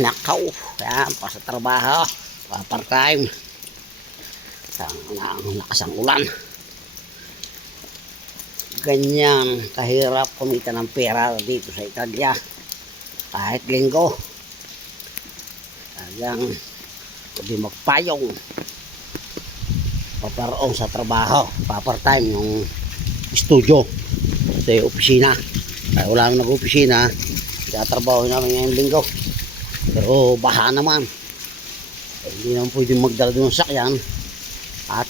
Nakaw. Yan, pa sa trabaho. Pa part time. Ang lakas ang ulan. Ganyan kahirap kumita ng pera dito sa Italia. Kahit linggo. Talagang hindi magpayong. Paparoon sa trabaho. Pa part time yung studio. Sa opisina. Kaya wala nang nag-opisina. Trabaho namin ngayong linggo. Pero baha naman. Hindi naman pwedeng magdala doon ng sakyan. At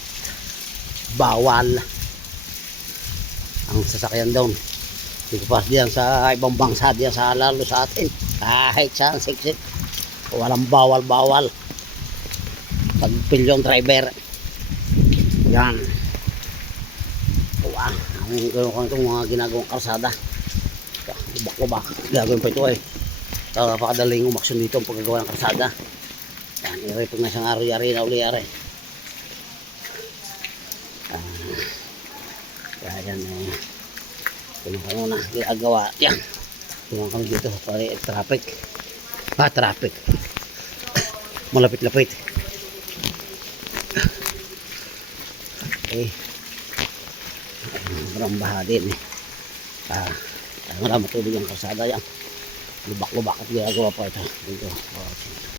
bawal ang sasakyan doon. Dito pa diyan sa ibang bangsa diyan sa lalo sa atin. Kahit saan siksik. Walang bawal-bawal. Pagpil yung driver. Yan. Wah, ang itong mga ginagawang kalsada. Lubak-lubak. Gagawin pa ito eh. Napakadaling umaksyon dito ang paggagawa ng kalsada. Yan, i-repag na siyang ari-ari na uli-ari. Kaya yan eh. Tulong ka muna. Ginagawa. Yan. Tulong kami dito. Pari traffic. Traffic. Malapit-lapit. Okay. Marang baha din eh. Wala matulog ang kalsada yan. Lubak-lubak at ginagawa pa ito dito.